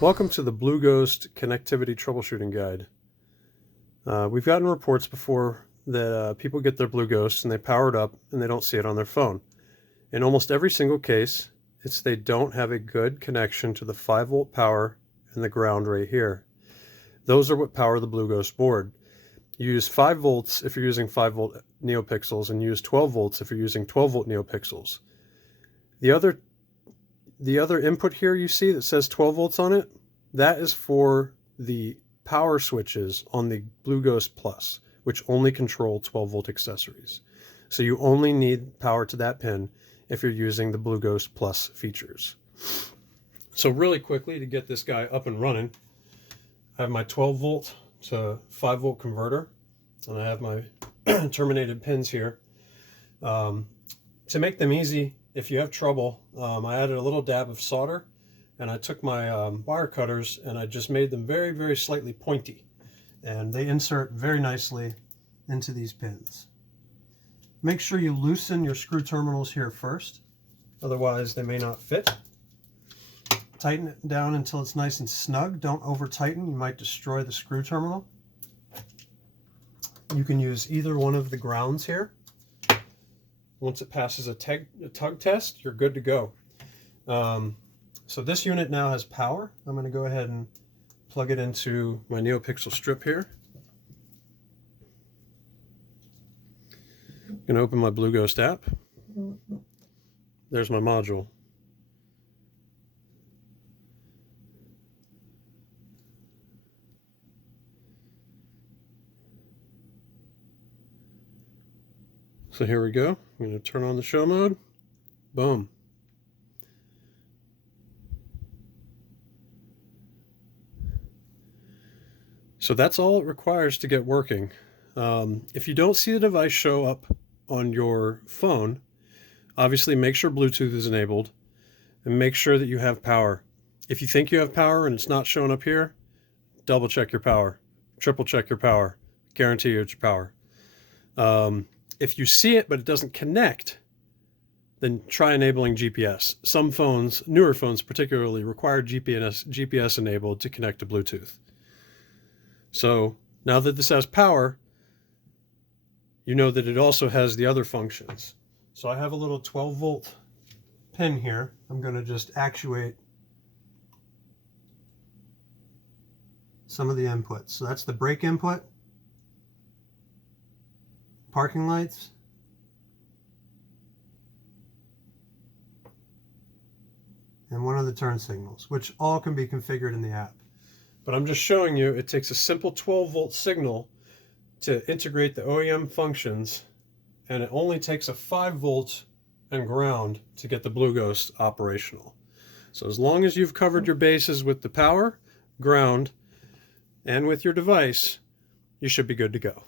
Welcome to the BlueGhozt Connectivity Troubleshooting Guide. We've gotten reports before that people get their BlueGhost and they power it up and they don't see it on their phone. In almost every single case, it's they don't have a good connection to the 5-volt power and the ground right here. Those are what power the BlueGhost board. You use 5 volts if you're using 5-volt NeoPixels, and you use 12 volts if you're using 12-volt NeoPixels. The other input here you see that says 12 volts on it, that is for the power switches on the BlueGhost Plus, which only control 12-volt accessories. So you only need power to that pin if you're using the BlueGhost Plus features. So really quickly, to get this guy up and running, I have my 12-volt to 5-volt converter, and I have my terminated pins here. To make them easy, if you have trouble, I added a little dab of solder, and I took my wire cutters and I just made them very, very slightly pointy, and they insert very nicely into these pins. Make sure you loosen your screw terminals here first, otherwise they may not fit. Tighten it down until it's nice and snug. Don't over tighten, you might destroy the screw terminal. You can use either one of the grounds here. Once it passes a tug test, you're good to go. So this unit now has power. I'm going to go ahead and plug it into my NeoPixel strip here. I'm going to open my BlueGhost app. There's my module. So here we go. I'm going to turn on the show mode. Boom. So that's all it requires to get working. If you don't see the device show up on your phone, obviously make sure Bluetooth is enabled and make sure that you have power. If you think you have power and it's not showing up here, double check your power, triple check your power, guarantee you it's your power. If you see it but it doesn't connect, then try enabling GPS. Some phones, newer phones particularly, require GPS enabled to connect to Bluetooth. So now that this has power, you know that it also has the other functions. So I have a little 12-volt pin here. I'm going to just actuate some of the inputs. So that's the brake input, parking lights, and one of the turn signals, which all can be configured in the app. But I'm just showing you it takes a simple 12-volt signal to integrate the OEM functions, and it only takes a 5-volt and ground to get the BlueGhost operational. So as long as you've covered your bases with the power, ground, and with your device, you should be good to go.